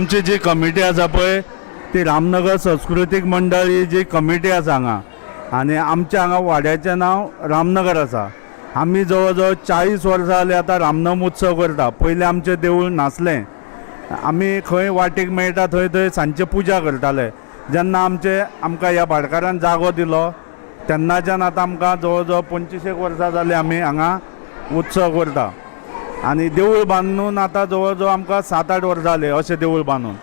आमची जी कमिटी आसा पळय ती रामनगर सांस्कृतिक मंडळ ही जी कमिटी आसा हांगा आनी आमच्या हांगा वाड्याचें नांव रामनगर आसा। आमी जवळ जवळ 40 वर्सां जालीं आतां रामनम उत्सव करता। पयलीं आमचें देवूळ नासलें, आमी खंय वाटेक मेळटा थंय थंय सांजचे पुजा करताले। जेन्ना आमकां ह्या भाटकारान जागो दिलो तेन्नाच्यान आतां आमकां जवळ जवळ 25 वर्सां जालीं आमी हांगा उत्सव करता। आनी देवूळ बांदून आतां जवळ जवळ आमकां 7-8 वर्सां जालीं अशें देवूळ बांदून।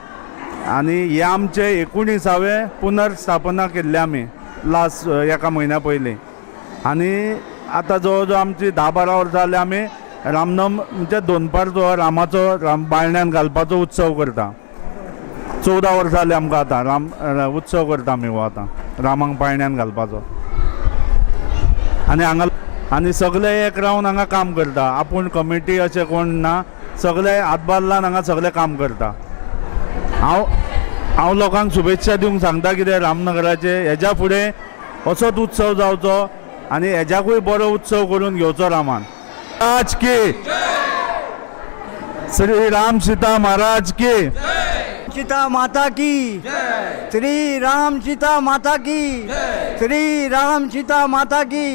आनी हे आमचें 19वें पुनर्स्थापना केल्लें आमी लास्ट एका म्हयन्या पयलीं। आनी आतां जवळ जवळ आमची 10-12 वर्सां जालीं आमी रामनम म्हणजे दोनपार जो रामाचो बाळण्यान घालपाचो उत्सव करता। 14 वर्सां जालीं आमकां आतां उत्सव करता आमी हो आतां रामाक पाळण्यान घालपाचो। आनी सगळे एक रावन हांगा काम करता। आपूण कमिटी अशें कोण ना, सगळे हातभार लावन हांगा सगळे काम करता। हांव लोकांक शुभेच्छा दिवंक सांगता कितें रामनगराचे हेज्या फुडें असोच उत्सव जावचो आनी हेज्याकूय बरो उत्सव करून घेवचो रामान। महाराज की श्री राम सीता महाराज की सीता माता की श्री राम सीता माता की श्री राम सीता माता की